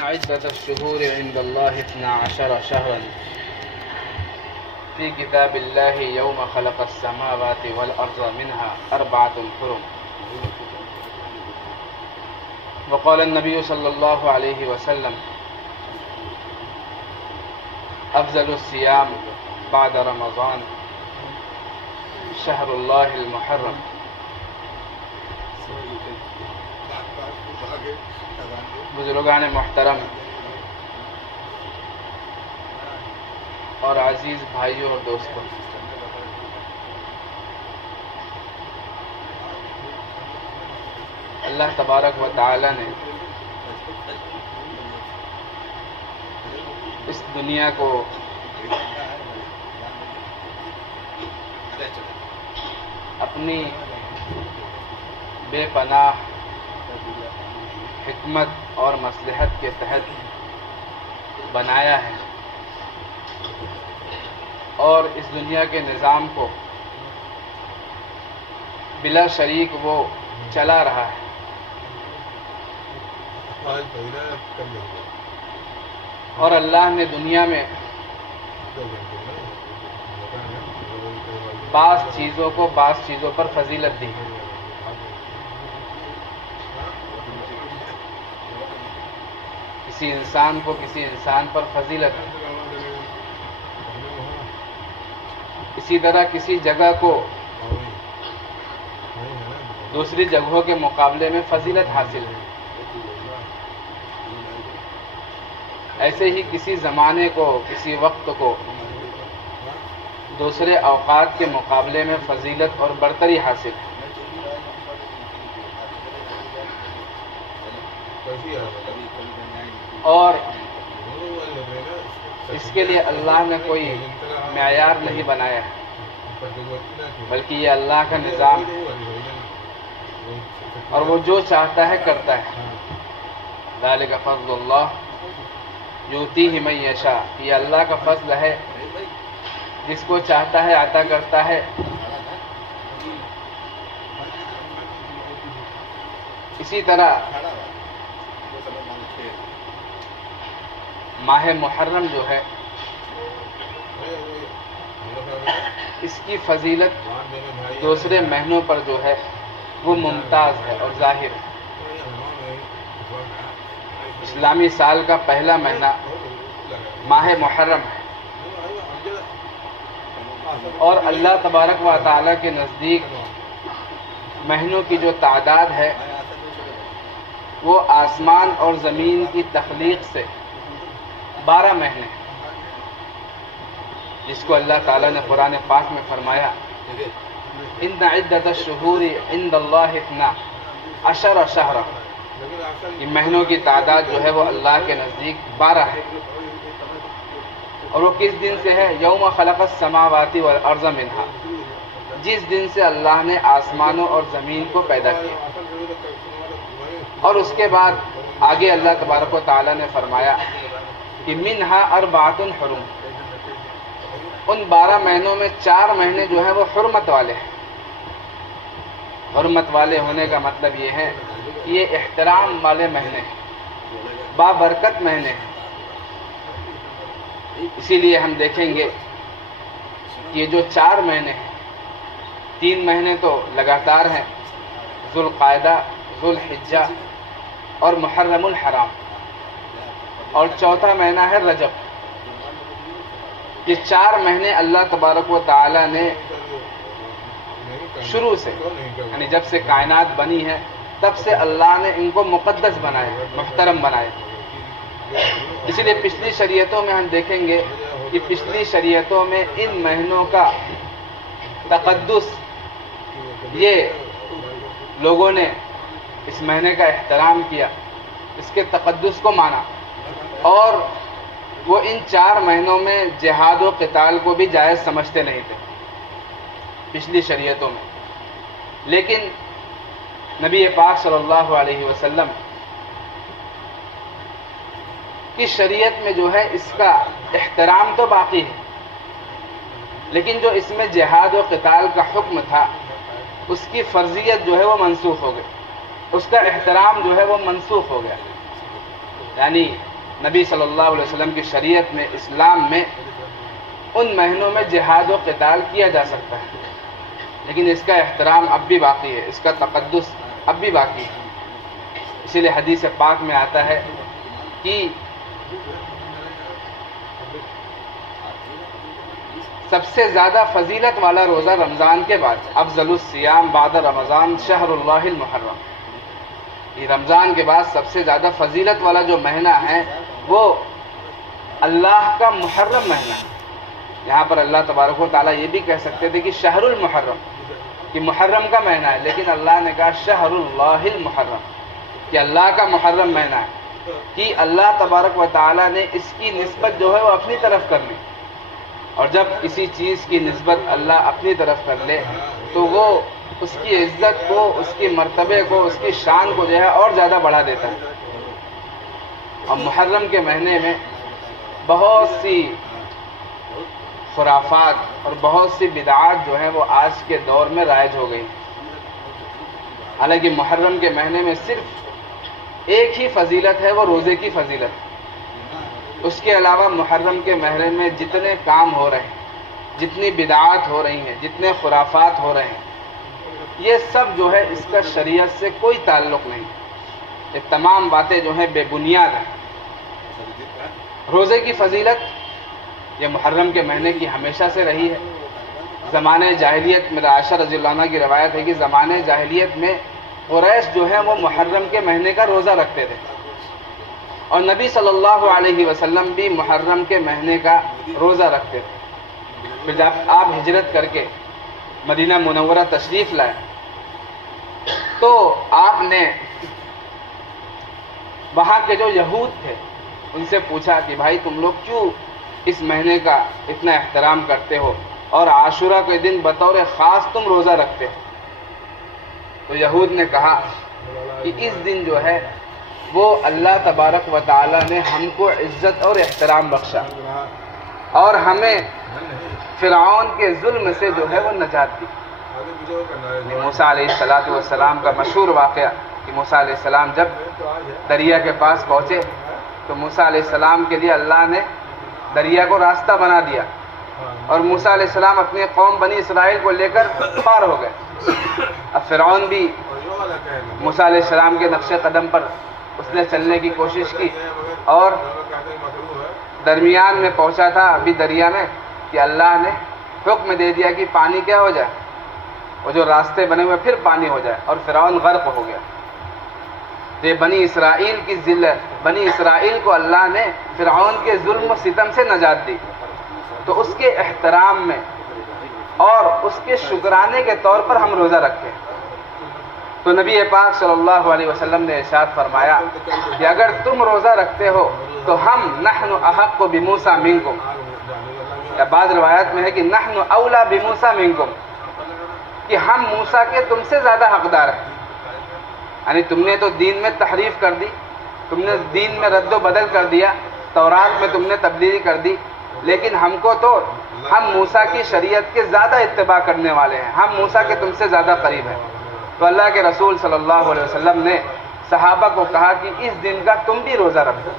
عدة الشهور عند الله 12 شهرا في كتاب الله يوم خلق السماوات والأرض منها 4 حرم. وقال النبي صلى الله عليه وسلم أفضل الصيام بعد رمضان شهر الله المحرم. بزرگان محترم اور عزیز بھائیوں اور دوستوں، اللہ تبارک و تعالی نے اس دنیا کو اپنی بے پناہ حکمت اور مصلحت کے تحت بنایا ہے، اور اس دنیا کے نظام کو بلا شریک وہ چلا رہا ہے. اور اللہ نے دنیا میں بعض چیزوں کو بعض چیزوں پر فضیلت دی ہے. کسی انسان کو کسی انسان پر فضیلت ہے، اسی طرح کسی جگہ کو دوسری جگہوں کے مقابلے میں فضیلت حاصل ہے. ایسے ہی کسی زمانے کو کسی وقت کو دوسرے اوقات کے مقابلے میں فضیلت اور برتری حاصل ہے. اور اس کے لیے اللہ نے کوئی معیار نہیں بنایا ہے، بلکہ یہ اللہ کا نظام ہے، اور وہ جو چاہتا ہے کرتا ہے. ذالک فضل اللہ یؤتیہ من یشاء، یہ اللہ کا فضل ہے، جس کو چاہتا ہے عطا کرتا ہے. اسی طرح ماہ محرم جو ہے، اس کی فضیلت دوسرے مہینوں پر جو ہے وہ ممتاز ہے اور ظاہر ہے. اسلامی سال کا پہلا مہینہ ماہ محرم ہے، اور اللہ تبارک و تعالی کے نزدیک مہینوں کی جو تعداد ہے وہ آسمان اور زمین کی تخلیق سے 12 مہینے، جس کو اللہ تعالیٰ نے قرآن پاک میں فرمایا ان عدت الشہور عند اللہ 12 شہرا. یہ مہینوں کی تعداد جو ہے وہ اللہ کے نزدیک 12 ہے. اور وہ کس دن سے ہے؟ یوم خلق السماوات والارض منہا، جس دن سے اللہ نے آسمانوں اور زمین کو پیدا کیا. اور اس کے بعد آگے اللہ تبارک و تعالیٰ نے فرمایا کہ منہا 4 حرم، ان 12 مہینوں میں 4 مہینے جو ہیں وہ حرمت والے ہیں. حرمت والے ہونے کا مطلب یہ ہے کہ یہ احترام والے مہینے ہیں، بابرکت مہینے ہیں. اسی لیے ہم دیکھیں گے کہ یہ جو 4 مہینے ہیں، 3 مہینے تو لگاتار ہیں، ذوالقعدہ، ذوالحجہ اور محرم الحرام، اور چوتھا مہینہ ہے رجب. یہ 4 مہینے اللہ تبارک و تعالی نے شروع سے، یعنی جب سے کائنات بنی ہے تب سے اللہ نے ان کو مقدس بنایا، محترم بنایا. اسی لیے پچھلی شریعتوں میں ہم دیکھیں گے کہ پچھلی شریعتوں میں ان مہینوں کا تقدس، یہ لوگوں نے اس مہینے کا احترام کیا، اس کے تقدس کو مانا، اور وہ ان 4 مہینوں میں جہاد و قتال کو بھی جائز سمجھتے نہیں تھے پچھلی شریعتوں میں. لیکن نبی پاک صلی اللہ علیہ وسلم کی شریعت میں جو ہے اس کا احترام تو باقی ہے، لیکن جو اس میں جہاد و قتال کا حکم تھا اس کی فرضیت جو ہے وہ منسوخ ہو گئی، اس کا احترام جو ہے وہ منسوخ ہو گیا. یعنی نبی صلی اللہ علیہ وسلم کی شریعت میں، اسلام میں ان مہینوں میں جہاد و قتال کیا جا سکتا ہے، لیکن اس کا احترام اب بھی باقی ہے، اس کا تقدس اب بھی باقی ہے۔ اسی لیے حدیث پاک میں آتا ہے کہ سب سے زیادہ فضیلت والا روزہ رمضان کے بعد، افضل الصیام بعد رمضان شہر اللہ المحرم، یہ رمضان کے بعد سب سے زیادہ فضیلت والا جو مہینہ ہے وہ اللہ کا محرم مہینہ ہے۔ یہاں پر اللہ تبارک و تعالیٰ یہ بھی کہہ سکتے تھے کہ شہر المحرم، کہ محرم کا مہینہ ہے، لیکن اللہ نے کہا شہر اللہ المحرم، کہ اللہ کا محرم مہینہ ہے، کہ اللہ تبارک و تعالیٰ نے اس کی نسبت جو ہے وہ اپنی طرف کر لی، اور جب کسی چیز کی نسبت اللہ اپنی طرف کر لے تو وہ اس کی عزت کو، اس کی مرتبے کو، اس کی شان کو جو ہے اور زیادہ بڑھا دیتا ہے۔ اور محرم کے مہینے میں بہت سی خرافات اور بہت سی بدعات جو ہیں وہ آج کے دور میں رائج ہو گئی، حالانکہ محرم کے مہینے میں صرف ایک ہی فضیلت ہے، وہ روزے کی فضیلت۔ اس کے علاوہ محرم کے مہینے میں جتنے کام ہو رہے ہیں، جتنی بدعات ہو رہی ہیں، جتنے خرافات ہو رہے ہیں، یہ سب جو ہے اس کا شریعت سے کوئی تعلق نہیں، یہ تمام باتیں جو ہیں بے بنیاد ہیں۔ روزے کی فضیلت یہ محرم کے مہینے کی ہمیشہ سے رہی ہے۔ زمانے جاہلیت میں عائشہ رضی اللہ عنہ کی روایت ہے کہ زمانے جاہلیت میں قریش جو ہے وہ محرم کے مہینے کا روزہ رکھتے تھے، اور نبی صلی اللہ علیہ وسلم بھی محرم کے مہینے کا روزہ رکھتے تھے۔ پھر جب آپ ہجرت کر کے مدینہ منورہ تشریف لائے تو آپ نے وہاں کے جو یہود تھے ان سے پوچھا کہ بھائی تم لوگ کیوں اس مہینے کا اتنا احترام کرتے ہو اور عاشورہ کے دن بطور خاص تم روزہ رکھتے ہو؟ تو یہود نے کہا کہ اس دن جو ہے وہ اللہ تبارک و تعالی نے ہم کو عزت اور احترام بخشا اور ہمیں فرعون کے ظلم سے جو ہے وہ نجات دی۔ موسیٰ علیہ السلام کا مشہور واقعہ کہ موسیٰ علیہ السلام جب دریا کے پاس پہنچے تو موسیٰ علیہ السلام کے لیے اللہ نے دریا کو راستہ بنا دیا، اور موسیٰ علیہ السلام اپنی قوم بنی اسرائیل کو لے کر پار ہو گئے۔ اب فرعون بھی موسیٰ علیہ السلام کے نقش قدم پر اس نے چلنے کی کوشش کی، اور درمیان میں پہنچا تھا ابھی دریا میں کہ اللہ نے حکم دے دیا کہ پانی کیا ہو جائے، وہ جو راستے بنے ہوئے پھر پانی ہو جائے، اور فرعون غرق ہو گیا۔ یہ بنی اسرائیل کی ذلت، بنی اسرائیل کو اللہ نے فرعون کے ظلم و ستم سے نجات دی، تو اس کے احترام میں اور اس کے شکرانے کے طور پر ہم روزہ رکھتے ہیں۔ تو نبی پاک صلی اللہ علیہ وسلم نے ارشاد فرمایا کہ اگر تم روزہ رکھتے ہو تو ہم نحن احق بموسیٰ منکم، یا بعض روایات میں ہے کہ نحن اولا بموسیٰ منکم، کہ ہم موسیٰ کے تم سے زیادہ حقدار ہیں۔ یعنی تم نے تو دین میں تحریف کر دی، تم نے دین میں رد و بدل کر دیا، تورات میں تم نے تبدیلی کر دی، لیکن ہم کو تو ہم موسیٰ کی شریعت کے زیادہ اتباع کرنے والے ہیں، ہم موسیٰ کے تم سے زیادہ قریب ہیں۔ تو اللہ کے رسول صلی اللہ علیہ وسلم نے صحابہ کو کہا کہ اس دن کا تم بھی روزہ رکھو۔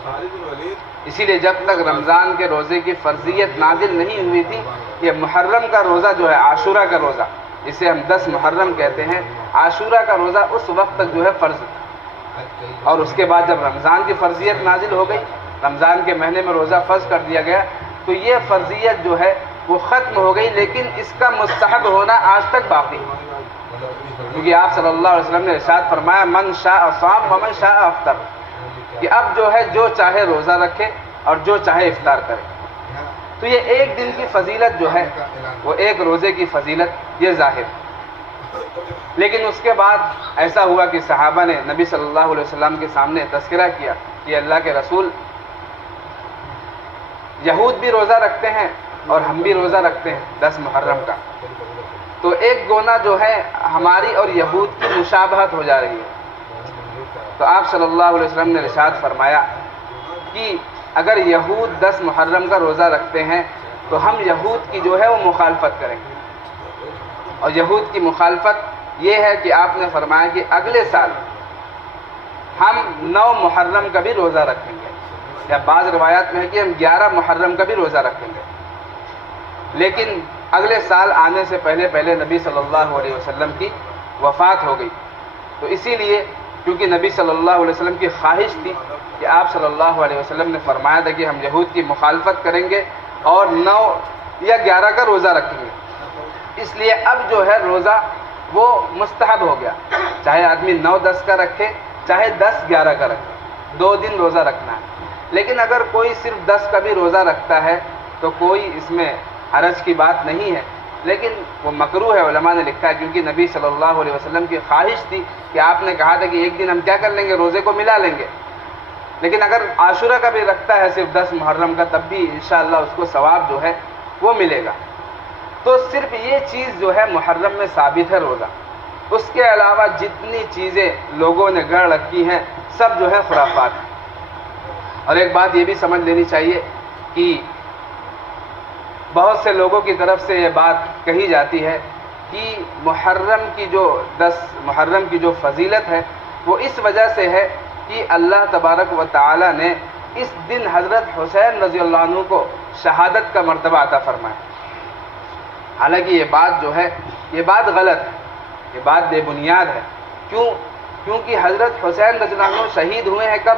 اسی لیے جب تک رمضان کے روزے کی فرضیت نازل نہیں ہوئی تھی، یہ محرم کا روزہ جو ہے، عاشورہ کا روزہ جسے ہم 10 محرم کہتے ہیں، عاشورہ کا روزہ اس وقت تک جو ہے فرض تھا، اور اس کے بعد جب رمضان کی فرضیت نازل ہو گئی، رمضان کے مہینے میں روزہ فرض کر دیا گیا، تو یہ فرضیت جو ہے وہ ختم ہو گئی، لیکن اس کا مستحب ہونا آج تک باقی ہے، کیونکہ آپ صلی اللہ علیہ وسلم نے ارشاد فرمایا من شاء صام ومن شاء افطر، کہ اب جو ہے جو چاہے روزہ رکھے اور جو چاہے افطار کرے۔ تو یہ ایک دن کی فضیلت جو ہے وہ ایک روزے کی فضیلت یہ ظاہر، لیکن اس کے بعد ایسا ہوا کہ صحابہ نے نبی صلی اللہ علیہ وسلم کے سامنے تذکرہ کیا کہ اللہ کے رسول، یہود بھی روزہ رکھتے ہیں اور ہم بھی روزہ رکھتے ہیں 10 محرم کا، تو ایک گونا جو ہے ہماری اور یہود کی مشابہت ہو جا رہی ہے۔ تو آپ صلی اللہ علیہ وسلم نے ارشاد فرمایا کہ اگر یہود 10 محرم کا روزہ رکھتے ہیں تو ہم یہود کی جو ہے وہ مخالفت کریں گے، اور یہود کی مخالفت یہ ہے کہ آپ نے فرمایا کہ اگلے سال ہم 9 محرم کا بھی روزہ رکھیں گے، یا بعض روایات میں ہے کہ ہم 11 محرم کا بھی روزہ رکھیں گے، لیکن اگلے سال آنے سے پہلے نبی صلی اللہ علیہ وسلم کی وفات ہو گئی. تو اسی لیے کیونکہ نبی صلی اللہ علیہ وسلم کی خواہش تھی کہ آپ صلی اللہ علیہ وسلم نے فرمایا تھا کہ ہم یہود کی مخالفت کریں گے اور 9 یا 11 کا روزہ رکھیں گے، اس لیے اب جو ہے روزہ وہ مستحب ہو گیا، چاہے آدمی 9-10 کا رکھے چاہے 10-11 کا رکھے، 2 دن روزہ رکھنا ہے. لیکن اگر کوئی صرف 10 کا بھی روزہ رکھتا ہے تو کوئی اس میں حرج کی بات نہیں ہے، لیکن وہ مکروہ ہے، علماء نے لکھا ہے، کیونکہ نبی صلی اللہ علیہ وسلم کی خواہش تھی کہ آپ نے کہا تھا کہ ایک دن ہم کیا کر لیں گے، روزے کو ملا لیں گے. لیکن اگر عاشورہ کا بھی رکھتا ہے صرف 10 محرم کا، تب بھی انشاءاللہ اس کو ثواب جو ہے وہ ملے گا. تو صرف یہ چیز جو ہے محرم میں ثابت ہے روزہ، اس کے علاوہ جتنی چیزیں لوگوں نے گڑھ رکھی ہیں سب جو ہے خرافات ہیں. اور ایک بات یہ بھی سمجھ لینی چاہیے کہ بہت سے لوگوں کی طرف سے یہ بات کہی جاتی ہے کہ محرم کی جو فضیلت ہے وہ اس وجہ سے ہے کہ اللہ تبارک و تعالی نے اس دن حضرت حسین رضی اللہ عنہ کو شہادت کا مرتبہ عطا فرمایا. حالانکہ یہ بات جو ہے یہ بات غلط ہے، یہ بات بے بنیاد ہے. کیونکہ حضرت حسین رضی اللہ عنہ شہید ہوئے ہیں کب؟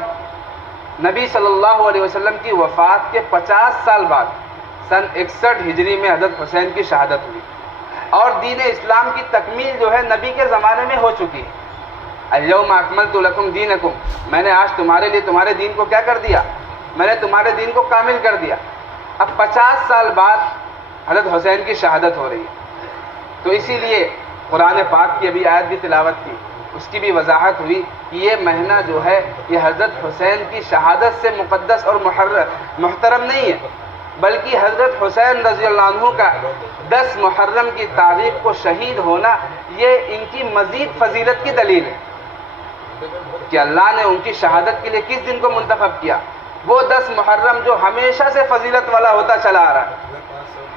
نبی صلی اللہ علیہ وسلم کی وفات کے 50 سال بعد سن 61 ہجری میں حضرت حسین کی شہادت ہوئی، اور دین اسلام کی تکمیل جو ہے نبی کے زمانے میں ہو چکی ہے. الیوم اکملت لکم دینکم، میں نے آج تمہارے لیے تمہارے دین کو کیا کر دیا، میں نے تمہارے دین کو کامل کر دیا. اب 50 سال بعد حضرت حسین کی شہادت ہو رہی ہے. تو اسی لیے قرآن پاک کی ابھی آیت بھی تلاوت کی، اس کی بھی وضاحت ہوئی کہ یہ مہینہ جو ہے یہ حضرت حسین کی شہادت سے مقدس اور محترم نہیں ہے، بلکہ حضرت حسین رضی اللہ عنہ کا 10 محرم کی تاریخ کو شہید ہونا یہ ان کی مزید فضیلت کی دلیل ہے کہ اللہ نے ان کی شہادت کے لیے کس دن کو منتخب کیا. وہ 10 محرم جو ہمیشہ سے فضیلت والا ہوتا چلا آ رہا ہے،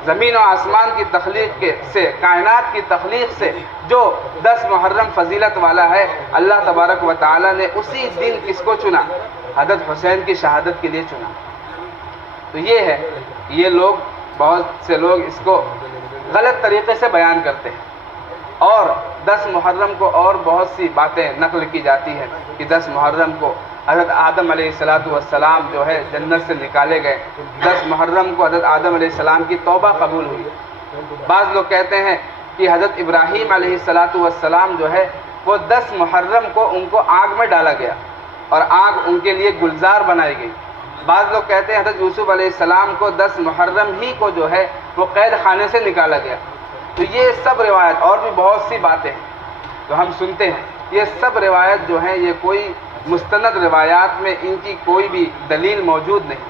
زمین و آسمان کی تخلیق سے، کائنات کی تخلیق سے جو 10 محرم فضیلت والا ہے، اللہ تبارک و تعالی نے اسی دن کس کو چنا، حضرت حسین کی شہادت کے لیے چنا. تو یہ ہے، یہ لوگ بہت سے لوگ اس کو غلط طریقے سے بیان کرتے ہیں، اور 10 محرم کو اور بہت سی باتیں نقل کی جاتی ہیں کہ 10 محرم کو حضرت آدم علیہ السلام جو ہے جنت سے نکالے گئے، 10 محرم کو حضرت آدم علیہ السلام کی توبہ قبول ہوئی. بعض لوگ کہتے ہیں کہ حضرت ابراہیم علیہ السلام جو ہے وہ 10 محرم کو ان کو آگ میں ڈالا گیا اور آگ ان کے لیے گلزار بنائی گئی. بعض لوگ کہتے ہیں حضرت یوسف علیہ السلام کو 10 محرم ہی کو جو ہے وہ قید خانے سے نکالا گیا. تو یہ سب روایت اور بھی بہت سی باتیں ہیں جو ہم سنتے ہیں، یہ سب روایت جو ہیں یہ کوئی مستند روایات میں ان کی کوئی بھی دلیل موجود نہیں،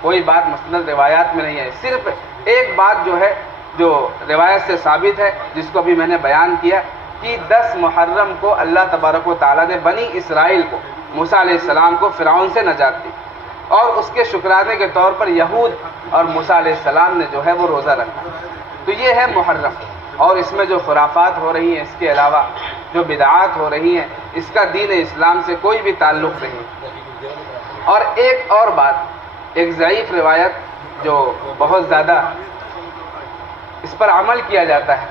کوئی بات مستند روایات میں نہیں ہے. صرف ایک بات جو ہے جو روایت سے ثابت ہے جس کو بھی میں نے بیان کیا کہ 10 محرم کو اللہ تبارک و تعالیٰ نے بنی اسرائیل کو، موسیٰ علیہ السلام کو فرعون سے نجات دی، اور اس کے شکرانے کے طور پر یہود اور موسیٰ علیہ السلام نے جو ہے وہ روزہ رکھا. تو یہ ہے محرم، اور اس میں جو خرافات ہو رہی ہیں، اس کے علاوہ جو بدعات ہو رہی ہیں، اس کا دین اسلام سے کوئی بھی تعلق نہیں. اور ایک اور بات، ایک ضعیف روایت جو بہت زیادہ اس پر عمل کیا جاتا ہے،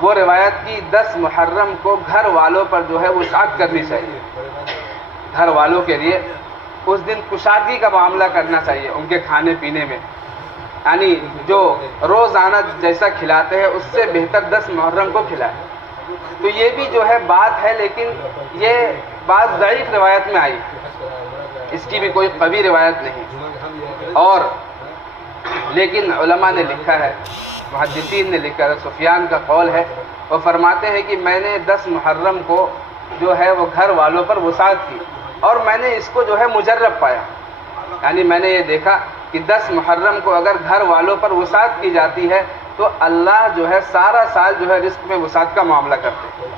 وہ روایت کی 10 محرم کو گھر والوں پر جو ہے وسعت کرنی چاہیے. گھر والوں کے لیے اس دن کشادگی کا معاملہ کرنا چاہیے ان کے کھانے پینے میں، یعنی جو روزانہ جیسا کھلاتے ہیں اس سے بہتر 10 محرم کو کھلائے. تو یہ بھی جو ہے بات ہے، لیکن یہ بات ضعیف روایت میں آئی، اس کی بھی کوئی قوی روایت نہیں. اور لیکن علماء نے لکھا ہے، محدثین نے لکھا ہے، سفیان کا قول ہے، وہ فرماتے ہیں کہ میں نے 10 محرم کو جو ہے وہ گھر والوں پر وسعت کی، اور میں نے اس کو جو ہے مجرب پایا. یعنی میں نے یہ دیکھا کہ 10 محرم کو اگر گھر والوں پر وسعت کی جاتی ہے تو اللہ جو ہے سارا سال جو ہے رزق میں وسعت کا معاملہ کرتے ہیں.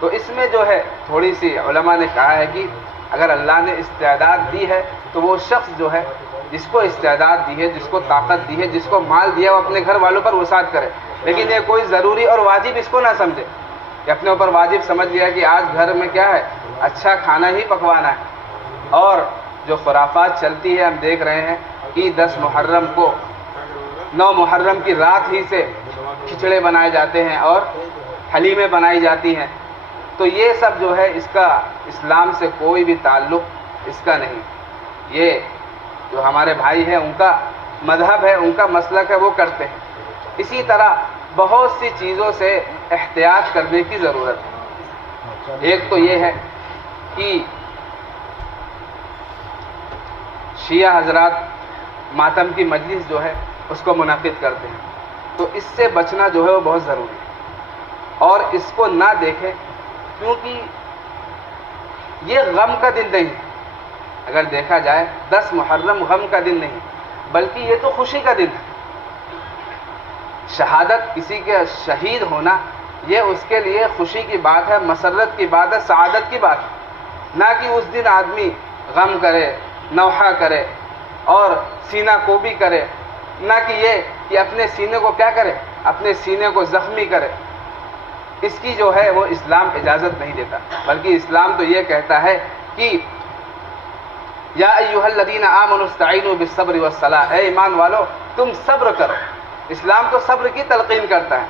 تو اس میں جو ہے تھوڑی سی علماء نے کہا ہے کہ اگر اللہ نے استعداد دی ہے تو وہ شخص جو ہے جس کو استعداد دی ہے، جس کو طاقت دی ہے، جس کو مال دیا، وہ اپنے گھر والوں پر وسعت کرے. لیکن یہ کوئی ضروری اور واجب اس کو نہ سمجھے کہ اپنے اوپر واجب سمجھ لیا کہ آج گھر میں کیا ہے، اچھا کھانا ہی پکوانا ہے، اور جو خرافات چلتی ہے، ہم دیکھ رہے ہیں کہ 10 محرم کو 9 محرم کی رات ہی سے کھچڑے بنائے جاتے ہیں اور حلیمیں بنائی جاتی ہیں، تو یہ سب جو ہے اس کا اسلام سے کوئی بھی تعلق اس کا نہیں. یہ جو ہمارے بھائی ہیں ان کا مذہب ہے، ان کا مسلک ہے، وہ کرتے ہیں. اسی طرح بہت سی چیزوں سے احتیاط کرنے کی ضرورت ہے. ایک تو یہ ہے کہ شیعہ حضرات ماتم کی مجلس جو ہے اس کو منعقد کرتے ہیں، تو اس سے بچنا جو ہے وہ بہت ضروری ہے، اور اس کو نہ دیکھیں، کیونکہ یہ غم کا دن نہیں ہے. اگر دیکھا جائے 10 محرم غم کا دن نہیں، بلکہ یہ تو خوشی کا دن ہے. شہادت، کسی کے شہید ہونا، یہ اس کے لیے خوشی کی بات ہے، مسرت کی بات ہے، سعادت کی بات ہے. نہ کہ اس دن آدمی غم کرے، نوحہ کرے اور سینہ کوبی کرے، نہ کہ یہ کہ اپنے سینے کو کیا کرے، اپنے سینے کو زخمی کرے. اس کی جو ہے وہ اسلام اجازت نہیں دیتا، بلکہ اسلام تو یہ کہتا ہے کہ یا ایھا الذین آمنوا استعینوا بالصبر والصلاۃ، اے ایمان والو تم صبر کرو. اسلام تو صبر کی تلقین کرتا ہے،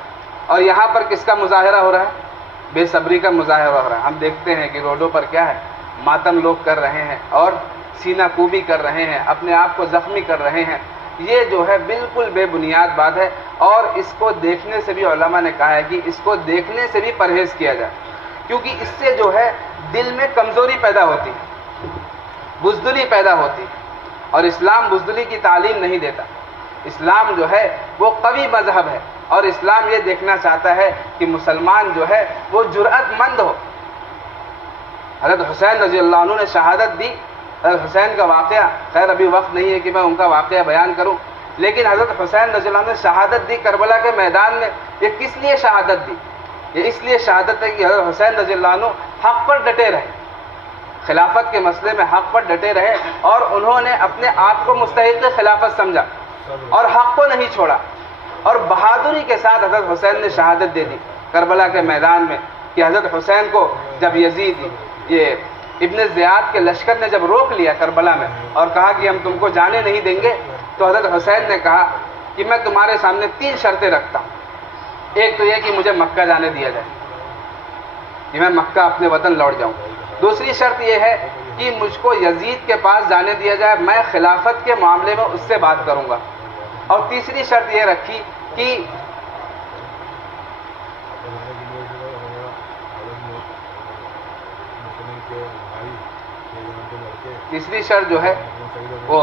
اور یہاں پر کس کا مظاہرہ ہو رہا ہے؟ بے صبری کا مظاہرہ ہو رہا ہے. ہم دیکھتے ہیں کہ روڈوں پر کیا ہے، ماتم لوگ کر رہے ہیں اور سینہ کوبی کر رہے ہیں، اپنے آپ کو زخمی کر رہے ہیں. یہ جو ہے بالکل بے بنیاد بات ہے، اور اس کو دیکھنے سے بھی علماء نے کہا ہے کہ اس کو دیکھنے سے بھی پرہیز کیا جائے، کیونکہ اس سے جو ہے دل میں کمزوری پیدا ہوتی ہے، بزدلی پیدا ہوتی ہے، اور اسلام بزدلی کی تعلیم نہیں دیتا. اسلام جو ہے وہ قوی مذہب ہے، اور اسلام یہ دیکھنا چاہتا ہے کہ مسلمان جو ہے وہ جرأت مند ہو. حضرت حسین رضی اللہ عنہ نے شہادت دی. حضرت حسین کا واقعہ، خیر ابھی وقت نہیں ہے کہ میں ان کا واقعہ بیان کروں، لیکن حضرت حسین رضی اللہ عنہ نے شہادت دی کربلا کے میدان میں. یہ کس لیے شہادت دی؟ یہ اس لیے شہادت ہے کہ حضرت حسین رضی اللہ عنہ حق پر ڈٹے رہے، خلافت کے مسئلے میں حق پر ڈٹے رہے، اور انہوں نے اپنے آپ کو مستحق خلافت سمجھا اور حق کو نہیں چھوڑا. اور بہادری کے ساتھ حضرت حسین نے شہادت دے دی کربلا کے میدان میں، کہ حضرت حسین کو جب یزید یہ ابن زیاد کے لشکر نے جب روک لیا کربلا میں اور کہا کہ ہم تم کو جانے نہیں دیں گے، تو حضرت حسین نے کہا کہ میں تمہارے سامنے 3 شرطیں رکھتا ہوں. ایک تو یہ کہ مجھے مکہ جانے دیا جائے، کہ میں مکہ اپنے وطن لوٹ جاؤں. دوسری شرط یہ ہے کہ مجھ کو یزید کے پاس جانے دیا جائے، میں خلافت کے معاملے میں اس سے بات کروں گا. اور تیسری شرط یہ رکھی کہ تیسری شرط جو ہے وہ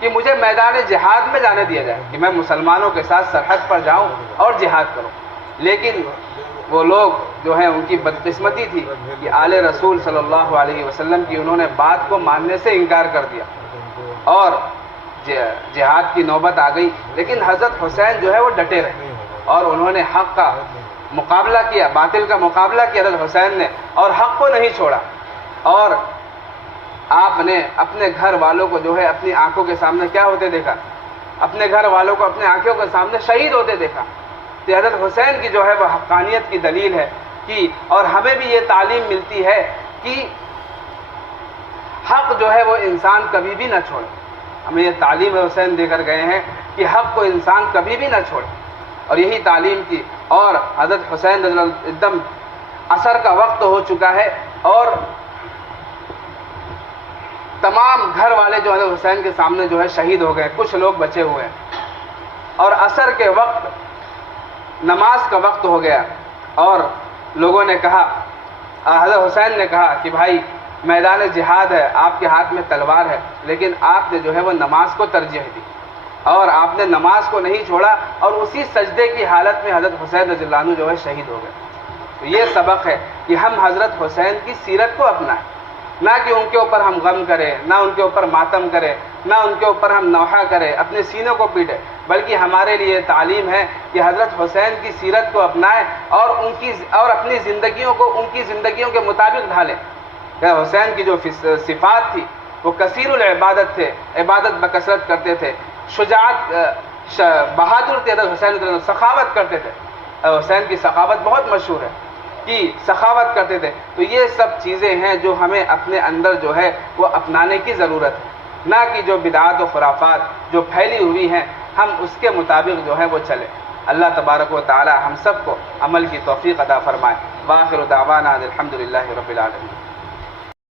کہ مجھے میدان جہاد میں جانے دیا جائے، کہ میں مسلمانوں کے ساتھ سرحد پر جاؤں اور جہاد کروں. لیکن وہ لوگ جو ہیں ان کی بدقسمتی تھی کہ آل رسول صلی اللہ علیہ وسلم کی انہوں نے بات کو ماننے سے انکار کر دیا، اور جہاد کی نوبت آ گئی. لیکن حضرت حسین جو ہے وہ ڈٹے رہے، اور انہوں نے حق کا مقابلہ کیا، باطل کا مقابلہ کیا حضرت حسین نے، اور حق کو نہیں چھوڑا. اور آپ نے اپنے گھر والوں کو جو ہے اپنی آنکھوں کے سامنے کیا ہوتے دیکھا، اپنے گھر والوں کو اپنے آنکھوں کے سامنے شہید ہوتے دیکھا. تو حضرت حسین کی جو ہے وہ حقانیت کی دلیل ہے کہ، اور ہمیں بھی یہ تعلیم ملتی ہے کہ حق جو ہے وہ انسان کبھی بھی نہ چھوڑے. ہمیں یہ تعلیم حسین دے کر گئے ہیں کہ حق کو انسان کبھی بھی نہ چھوڑے، اور یہی تعلیم تھی. اور حضرت حسین رضی اللہ ایک دم عصر کا وقت ہو چکا ہے، اور تمام گھر والے جو حضرت حسین کے سامنے جو ہے شہید ہو گئے، کچھ لوگ بچے ہوئے ہیں. اور عصر کے وقت نماز کا وقت ہو گیا، اور لوگوں نے کہا، حضرت حسین نے کہا کہ بھائی میدان جہاد ہے، آپ کے ہاتھ میں تلوار ہے، لیکن آپ نے جو ہے وہ نماز کو ترجیح دی، اور آپ نے نماز کو نہیں چھوڑا، اور اسی سجدے کی حالت میں حضرت حسین رضی اللہ عنہ جو ہے شہید ہو گئے. تو یہ سبق ہے کہ ہم حضرت حسین کی سیرت کو اپنائیں، نہ کہ ان کے اوپر ہم غم کریں، نہ ان کے اوپر ماتم کریں، نہ ان کے اوپر ہم نوحہ کریں، اپنے سینوں کو پیٹیں، بلکہ ہمارے لیے تعلیم ہے کہ حضرت حسین کی سیرت کو اپنائیں، اور اپنی زندگیوں کو ان کی زندگیوں کے مطابق ڈھالیں. حسین کی جو صفات تھی وہ کثیر العبادت تھے، عبادت بکثرت کرتے تھے، شجاعت، بہادر تھے حضرت حسین، سخاوت کرتے تھے. حسین کی سخاوت بہت مشہور ہے، کی سخاوت کرتے تھے. تو یہ سب چیزیں ہیں جو ہمیں اپنے اندر جو ہے وہ اپنانے کی ضرورت ہے، نہ کہ جو بدعات و خرافات جو پھیلی ہوئی ہیں ہم اس کے مطابق جو ہے وہ چلیں. اللہ تبارک و تعالی ہم سب کو عمل کی توفیق عطا فرمائے. وآخر دعوانا الحمدللہ رب العالمین.